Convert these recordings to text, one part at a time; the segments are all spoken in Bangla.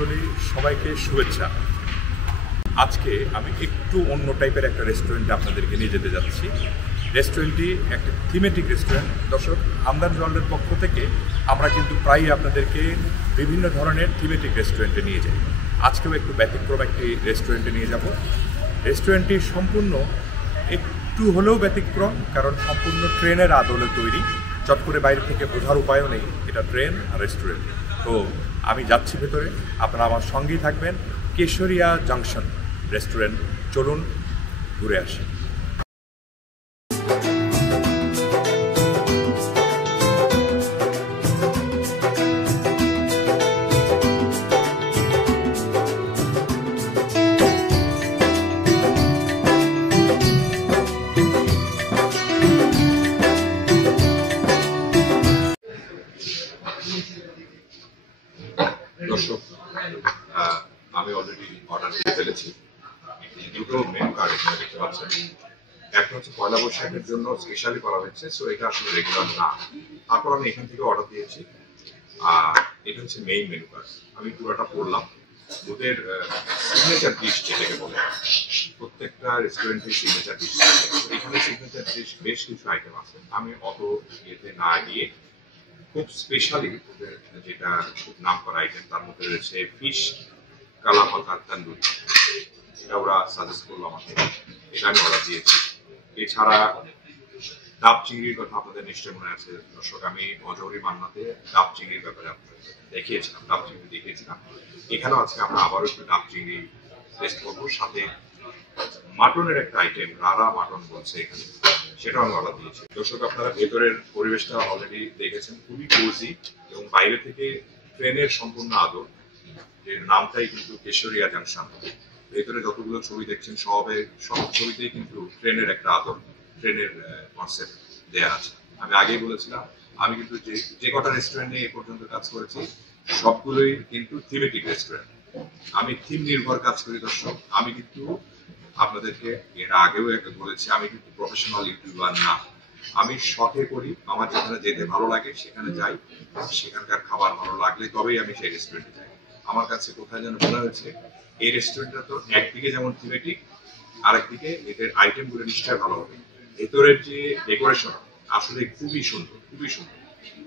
মণ্ডলী সবাইকে শুভেচ্ছা। আজকে আমি একটু অন্য টাইপের একটা রেস্টুরেন্টে আপনাদেরকে নিয়ে যেতে যাচ্ছি। রেস্টুরেন্টটি একটা থিমেটিক রেস্টুরেন্ট। দর্শক, হামদান ওয়ার্ল্ডের পক্ষ থেকে আমরা কিন্তু প্রায়ই আপনাদেরকে বিভিন্ন ধরনের থিমেটিক রেস্টুরেন্টে নিয়ে যাই। আজকেও একটু ব্যতিক্রম একটি রেস্টুরেন্টে নিয়ে যাব। রেস্টুরেন্টটি সম্পূর্ণ একটু হলেও ব্যতিক্রম, কারণ সম্পূর্ণ ট্রেনের আদলে তৈরি। চট করে বাইরে থেকে বোঝার উপায়ও নেই এটা ট্রেন আর রেস্টুরেন্ট। তো আমি যাচ্ছি ভেতরে, আপনারা আমার সঙ্গেই থাকবেন। কেশরিয়া জাংশন রেস্টুরেন্ট, চলুন ঘুরে আসি। দর্শক, আমি অলরেডি অর্ডার দিয়ে ফেলেছি। দুটো মেনু কার্ড এখানে দেখতে পাচ্ছেন। একটা হচ্ছে পয়লা বৈশাখের জন্য স্পেশালি করা হয়েছে, সো এটা আসলে রেগুলার না। তারপর আমি এখান থেকে অর্ডার দিয়েছি। এটা হচ্ছে মেইন মেনু কার্ড। আমি পুরোটা পড়লাম। ওদের সিগনেচার ডিশ যেটাকে বলে, প্রত্যেকটা রেস্টুরেন্টের সিগনেচার ডিশ। এখানে সিগনেচার ডিশ বেশ কিছু আইটেম আছে। আমি অত ইয়েতে না গিয়ে খুব স্পেশালি ওদের যেটা খুব নাম করা আইটেম, তার মধ্যে রয়েছে ফিশ কালাপাতা তন্দুরি। এটা ওরা সাজেস্ট করলো আমাকে, এটা আমি অর্ডার দিয়েছি। এছাড়া ডাব চিংড়ির কথা আপনাদের নিশ্চয় মনে আছে দর্শক, আমি অজহরি মান্নাতে ডাব চিংড়ির ব্যাপারে আপনাদের দেখিয়েছিলাম, ডাব চিংড়ি দেখিয়েছিলাম। এখানেও আজকে আমরা আবারও একটু ডাব চিংড়ি টেস্ট করবো। সাথে মাটনের একটা আইটেম, রারা মাটন বলছে এখানে, সেটাও আমি অর্ডার দিয়েছি। দর্শক, আপনারা ভেতরের পরিবেশটা অলরেডি দেখেছেন, খুবই কোজি এবং বাইরে থেকে ট্রেনের সম্পূর্ণ আদর। যে নামটাই কিন্তু কেশরিয়া জাংশন। ভেতরে যতগুলো ছবি দেখছেন সব ছবিতেই কিন্তু ট্রেনের একটা আদর, ট্রেনের কনসেপ্ট দেয়া আছে। আমি আগেই বলেছিলাম, আমি কিন্তু যে কটা রেস্টুরেন্টে এ পর্যন্ত কাজ করেছি সবগুলোই কিন্তু থিমেটিক রেস্টুরেন্ট। আমি থিম নির্ভর কাজ করি দর্শক। আমি কিন্তু আপনাদেরকে এর আগেও একটা বলেছি, আমি কিন্তু প্রফেশনাল ইউটিউবার না। আমি শখে করি, আমার যেখানে যেতে ভালো লাগে সেখানে যাই, সেখানকার খাবার ভালো লাগলে তবেই আমি সেই রেস্টুরেন্টে যাই। আমার কাছে কোথায় যেন মনে হয়েছে এই রেস্টুরেন্টটা তো একদিকে যেমন থিমেটিক, আরেকদিকে এদের আইটেমগুলো নিশ্চয় ভালো হবে। ভেতরের যে ডেকোরেশন আসলে খুবই সুন্দর, খুবই সুন্দর।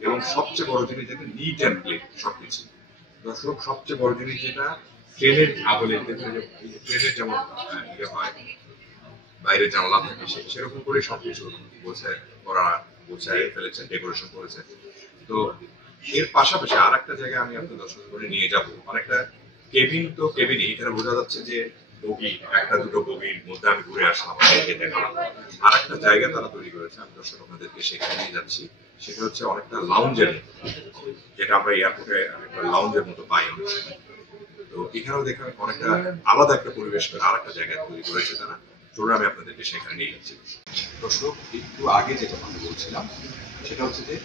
এবং সবচেয়ে বড় জিনিস যেটা, নিট অ্যান্ড ক্লিন সবকিছু। দর্শক, সবচেয়ে বড় জিনিস যেটা, ট্রেনের আদলে ট্রেনের যেমন ইয়ে হয়, বাইরে জানালা থাকে, সেরকম করে সবকিছু গোছায় ফেলেছে, ডেকোরেশন করেছে। তো এর পাশাপাশি আর একটা জায়গায় আমি আপনার দর্শক করে নিয়ে যাবো। অনেকটা কেবিন, তো কেবিনই, এখানে বোঝা যাচ্ছে যে বগি, একটা দুটো বগির মধ্যে আমি ঘুরে আসলাম, দেখালাম। আর একটা জায়গা তারা তৈরি করেছে, আমি দর্শক আপনাদেরকে সেখানে নিয়ে যাচ্ছি। সেটা হচ্ছে অনেকটা লাউঞ্জের মতো, যেটা আমরা এয়ারপোর্টে একটা লাউঞ্জের মতো পাই অনেক সময়। তো এখানেও দেখে অনেকটা আলাদা একটা পরিবেশ করে আর একটা জায়গায় তৈরি করেছে তারা। চলুন আমি আপনাদেরকে সেখানে নিয়ে যাচ্ছি। দর্শক, একটু আগে যেটা কথা বলছিলাম সেটা হচ্ছে যে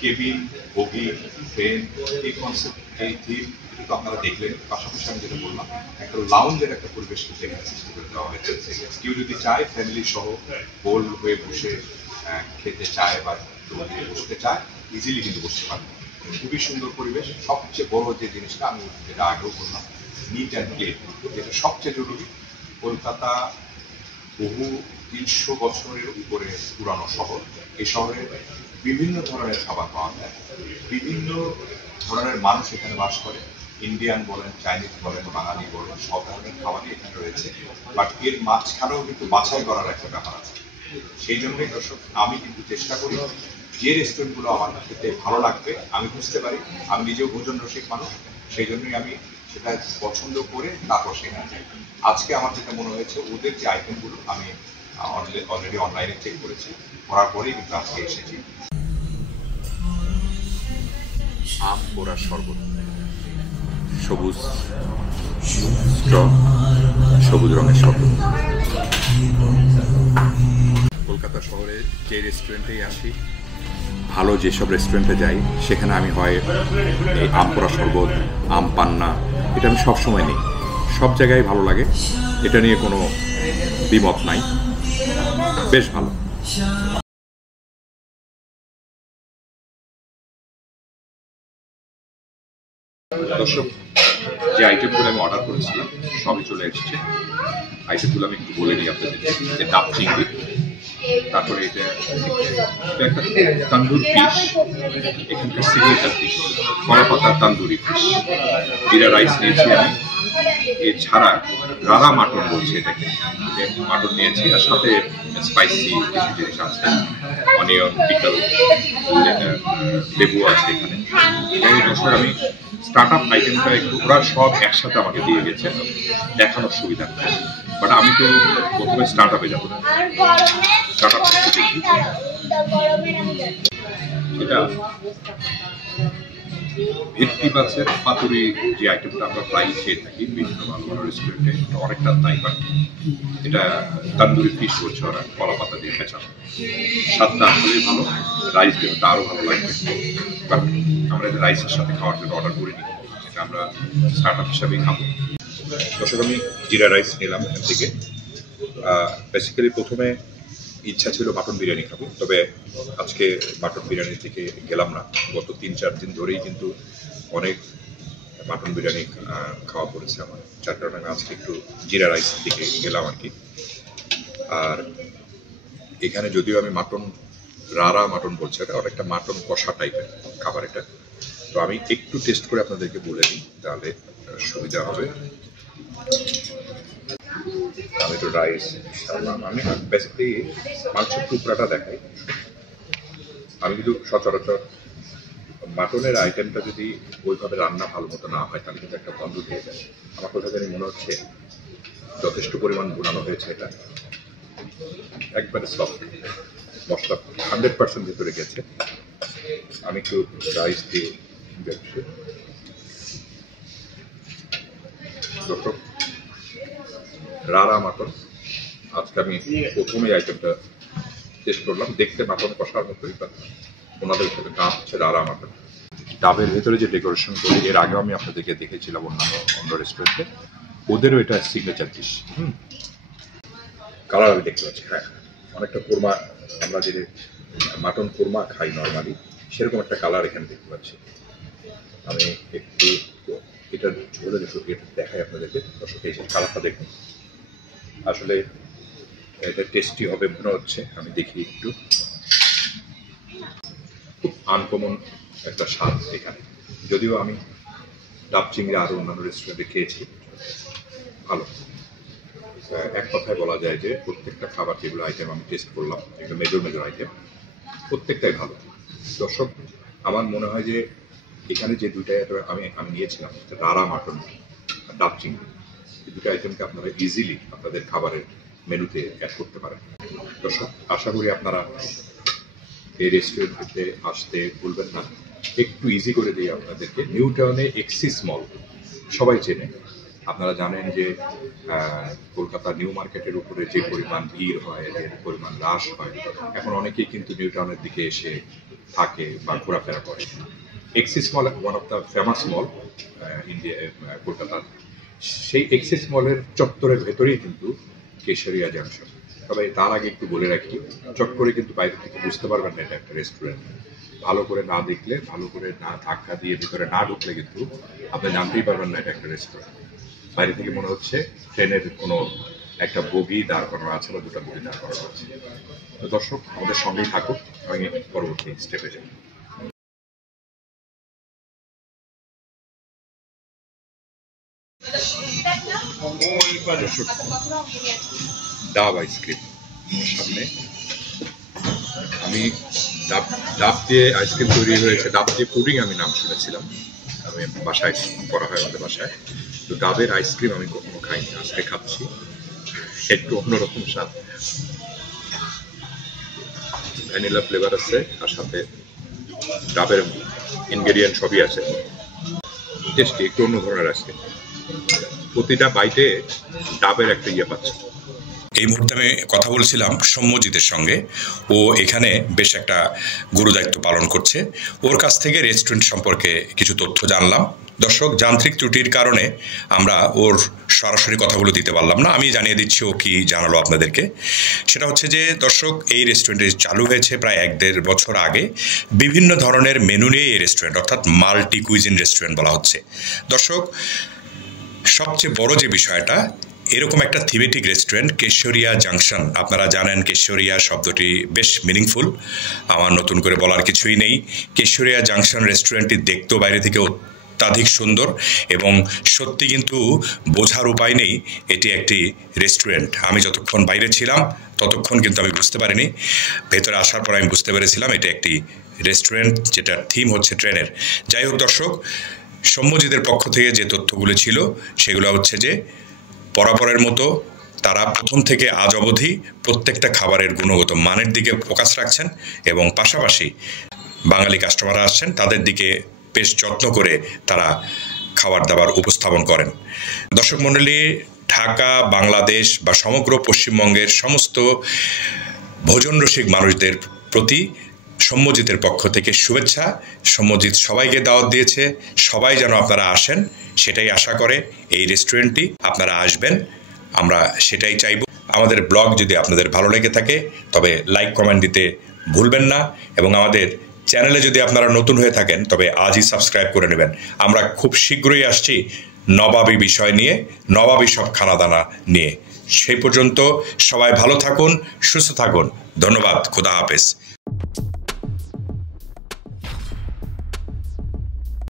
কেবিন, বগি, ট্রেন, এই কনসেপ্ট, এই থিম কিন্তু আপনারা দেখলেন। পাশাপাশি আমি যেটা বললাম, একটা লাউঞ্জের একটা পরিবেশ কিন্তু এখানে সৃষ্টি করে দেওয়া হয়েছে। কেউ যদি চায় ফ্যামিলি সহ গোল হয়ে বসে খেতে চায় বা বসতে চায়, ইজিলি কিন্তু বসতে পারে। খুবই সুন্দর পরিবেশ। সবচেয়ে বড় যে জিনিসটা, আমি যেটা আগেও বললাম, নিট অ্যান্ড ক্লিন, যেটা সবচেয়ে জরুরি। কলকাতা বহু 300 বছরের উপরে পুরানো শহর। এই শহরে বিভিন্ন ধরনের খাবার পাওয়া যায়, বিভিন্ন ধরনের মানুষ এখানে বাস করে। ইন্ডিয়ান বলেন, চাইনিজ বলেন, বাঙালি বলেন, সব ধরনের খাবারই এখানে রয়েছে। বাট এর মাঝখানেও কিন্তু বাছাই করার একটা ব্যাপার আছে। সেই জন্যই দর্শক, আমি কিন্তু চেষ্টা করি যে রেস্টুরেন্টগুলো আমার খেতে ভালো লাগবে, আমি বুঝতে পারি, আমি নিজেও ভোজন রসিক মানুষ, সেই জন্যই আমি সেটা পছন্দ করে তারপর সেখানে যাই। আজকে আমার যেটা মনে হয়েছে, ওদের যে আইটেমগুলো আমি অলরেডি অনলাইনে চেক করেছি, করার পরেই কিন্তু আজকে এসেছি। আম পোড়া শরবত, সবুজ স্ট্র, সবুজ রঙের শরবত। কলকাতা শহরে যে রেস্টুরেন্টেই আসি, ভালো যেসব রেস্টুরেন্টে যাই, সেখানে আমি হয় এই আম পোড়া শরবত, আম পান্না, এটা আমি সবসময় নিই। সব জায়গায় ভালো লাগে, এটা নিয়ে কোনো দ্বিমত নাই, বেশ ভালো। দর্শক, যে আইটেমগুলো আমি অর্ডার করেছিলাম সবই চলে এসেছে। আইটেমগুলো আমি একটু বলে নিই আপনাদেরকে। যে ডাব চিংড়ি, তারপরে এটা একটা তান্দুর ফিশ, এখানকার সিগনেচার ফিশ, কলা পাতার তান্দুরি ফিশ, জিরা রাইস নিয়েছি আমি। এছাড়া রারা মাটন বলছে এটাকে, মাটন নিয়েছি, আর সাথে স্পাইসি কিছু জিনিস আছে, অনিয়ন, পিকল, লেবু আছে এখানে। এই দর্শক, আমি স্টার্ট আপ আইটেমটা একটু ওরা সব একসাথে আমাকে দিয়ে গেছে দেখানোর সুবিধা, বাট আমি তো প্রথমে স্টার্ট আপে যাবো। স্টার্ট আপ দেখি এটা ভেটকি মাছের পাতুরি, যে আইটেমটা আমরা প্রায় খেয়ে থাকি বিভিন্ন ভালো ভালো রেস্টুরেন্টে, অনেকটা তাই, বাট এটা তান্দুরি ফিশ করছে ওরা, কলা পাতা দিয়ে পেঁচানো। স্বাদটা আসলেই ভালো, রাইস দিয়ে ওটা আরও ভালো লাগবে, বাট আমরা এটা রাইসের সাথে খাওয়ার জন্য অর্ডার করিনি, এটা আমরা স্টার্ট আপ হিসাবেই খাবো। দর্শক, আমি জিরা রাইস নিলাম এখান থেকে। বেসিক্যালি প্রথমে ইচ্ছা ছিল মাটন বিরিয়ানি খাবো, তবে আজকে মাটন বিরিয়ানি থেকে গেলাম না। গত 3-4 দিন ধরেই কিন্তু অনেক মাটন বিরিয়ানি খাওয়া পড়েছে আমার, যার কারণে আমি আজকে একটু জিরা রাইস থেকে গেলাম আর কি। আর এখানে যদিও আমি মাটন, রারা মাটন বলছে, এটা অনেকটা মাটন কষা টাইপের খাবার এটা। তো আমি একটু টেস্ট করে আপনাদেরকে বলে দিই, তাহলে সুবিধা হবে। আমি তো রাইস সারলাম। আমি বেসিক্যালি মাংসের টুকরাটা দেখাই। আমি কিন্তু সচরাচর মাটনের আইটেমটা যদি ওইভাবে রান্না ভালো মতো না হয় তাহলে কিন্তু একটা গন্ধ দিয়ে যায়। আমার কোথাও জানি মনে হচ্ছে যথেষ্ট পরিমাণ ভুনানো হয়েছে, এটা একবারে সফট, মশলা 100% ভিতরে গেছে। আমি একটু রাইস দিয়ে দেখছি। দর্শক, রারা মাটন আজকে আমি প্রথমেই আইটেমটা টেস্ট করলাম। দেখতে মাটন কষার মতোই, বাট ওনাদের সাথে নাম হচ্ছে রারা মাটন। ডাবের ভেতরে যে ডেকোরেশন করি, এর আগেও আমি আপনাদেরকে দেখেছিলাম অন্য রেস্টুরেন্টে, ওদেরও এটা সিগনেচার ডিশ। কালার আমি দেখতে পাচ্ছি, হ্যাঁ, অনেকটা কোরমা, আমরা যে মাটন কোরমা খাই নর্মালি সেরকম একটা কালার এখানে দেখতে পাচ্ছি। আমি একটু এটা ঝোলে এটা দেখাই আপনাদেরকে। দর্শক, এই কালারটা দেখুন, আসলে এটা টেস্টি হবে মনে হচ্ছে। আমি দেখি একটু, খুব আনকমন একটা স্বাদ এখানে। যদিও আমি ডাব চিংড়ি আরও অন্যান্য রেস্টুরেন্টে খেয়েছি, ভালো। এক কথায় বলা যায় যে প্রত্যেকটা খাবার যেগুলো আইটেম আমি টেস্ট করলাম, এগুলো মেজর আইটেম, প্রত্যেকটাই ভালো। দর্শক, আমার মনে হয় যে এখানে যে দুইটা আমি নিয়েছিলাম, রারা মাটন আর ডাব চিংড়ি, এই দুটো আইটেমকে আপনারা ইজিলি আপনাদের খাবারের মেনুতে অ্যাড করতে পারেন। দর্শক, আশা করি আপনারা এই রেস্টুরেন্টে আসতে ভুলবেন না। একটু ইজি করে দিই আপনাদেরকে। নিউ টাউনে এক্সিস মল সবাই চেনে। আপনারা জানেন যে কলকাতা নিউ মার্কেটের উপরে যে পরিমাণ ভিড় হয়, যে পরিমাণ রাশ হয়, এখন অনেকেই কিন্তু নিউ টাউনের দিকে এসে থাকে বা ঘোরাফেরা করে। Axis mall one of the famous mall India, কলকাতার। সেই এক্সিস মলের চত্বরের ভেতরেই কিন্তু কেশরিয়া জাংশন। তবে তার আগে একটু বলে রাখি, চট করে কিন্তু বাইরে থেকে বুঝতে পারবেন না এটা একটা রেস্টুরেন্ট। ভালো করে না দেখলে, ভালো করে না ধাক্কা দিয়ে ভিতরে না ঢুকলে কিন্তু আপনি জানতেই পারবেন না এটা একটা রেস্টুরেন্ট। বাইরে থেকে মনে হচ্ছে ট্রেনের কোনো একটা বগি দাঁড় করানো আছে বা দুটো বগি দাঁড় করানো আছে। তো দর্শক, আমাদের সঙ্গেই থাকুক, আমি পরবর্তী স্টেপে যাই। দর্শক, ডাব আইসক্রিম সামনে। আমি ডাব দিয়ে আইসক্রিম তৈরি হয়েছে, ডাব দিয়ে পুডিং আমি নাম শুনেছিলাম, আমি বাসায় করা হয় আমাদের বাসায়। তো ডাবের আইসক্রিম আমি কখনো খাইনি, আজকে খাচ্ছি, একটু অন্যরকম স্বাদ। ভ্যানিলা ফ্লেভার আছে, আর সাথে ডাবের ইনগ্রেডিয়েন্ট সবই আছে। টেস্টি, একটু অন্য ধরনের আইসক্রিম। প্রতিটা বাইটে ডাবের একটা ইয়ে পাচ্ছে। এই মুহূর্তে আমি কথা বলছিলাম সৌম্যজিতের সঙ্গে। ও এখানে বেশ একটা গুরুদায়িত্ব পালন করছে। ওর কাছ থেকে রেস্টুরেন্ট সম্পর্কে কিছু তথ্য জানলাম। দর্শক, যান্ত্রিক ত্রুটির কারণে আমরা ওর সরাসরি কথাগুলো দিতে পারলাম না। আমি জানিয়ে দিচ্ছি ও কি জানালো আপনাদেরকে। সেটা হচ্ছে যে দর্শক, এই রেস্টুরেন্টে চালু হয়েছে প্রায় 1-1.5 বছর আগে। বিভিন্ন ধরনের মেনু নিয়ে এই রেস্টুরেন্ট, অর্থাৎ মাল্টি কুইজিন রেস্টুরেন্ট বলা হচ্ছে। দর্শক, সবচেয়ে বড় যে বিষয়টা, এরকম একটা থিমেটিক রেস্টুরেন্ট কেশরিয়া জাংশন। আপনারা জানেন কেশরিয়া শব্দটি বেশ মিনিংফুল, আমার নতুন করে বলার কিছুই নেই। কেশরিয়া জাংশন রেস্টুরেন্টটি দেখতেও বাইরে থেকে অত্যাধিক সুন্দর এবং সত্যি কিন্তু বোঝার উপায় নেই এটি একটি রেস্টুরেন্ট। আমি যতক্ষণ বাইরে ছিলাম ততক্ষণ কিন্তু আমি বুঝতে পারিনি। ভেতরে আসার পর আমি বুঝতে পেরেছিলাম এটা একটি রেস্টুরেন্ট যেটার থিম হচ্ছে ট্রেনের। যাই হোক দর্শক, সৌম্যজিতের পক্ষ থেকে যে তথ্যগুলো ছিল সেগুলো হচ্ছে যে বরাবরের মতো তারা প্রথম থেকে আজ অবধি প্রত্যেকটা খাবারের গুণগত মানের দিকে ফোকাস রাখছেন এবং পাশাপাশি বাঙালি কাস্টমাররা আসছেন তাদের দিকে বেশ যত্ন করে তারা খাবার দাবার উপস্থাপন করেন। দর্শক মণ্ডলী, ঢাকা, বাংলাদেশ বা সমগ্র পশ্চিমবঙ্গের সমস্ত ভোজন রসিক মানুষদের প্রতি সৌম্যজিতের পক্ষ থেকে শুভেচ্ছা। সৌম্যজিৎ সবাইকে দাওয়াত দিয়েছে, সবাই যেন আপনারা আসেন সেটাই আশা করে এই রেস্টুরেন্টটি। আপনারা আসবেন, আমরা সেটাই চাইব। আমাদের ব্লগ যদি আপনাদের ভালো লেগে থাকে তবে লাইক কমেন্ট দিতে ভুলবেন না এবং আমাদের চ্যানেলে যদি আপনারা নতুন হয়ে থাকেন তবে আজই সাবস্ক্রাইব করে নেবেন। আমরা খুব শীঘ্রই আসছি নবাবী বিষয় নিয়ে, নবাবী সব খানাদানা নিয়ে। সেই পর্যন্ত সবাই ভালো থাকুন, সুস্থ থাকুন। ধন্যবাদ। খোদা হাফেজ।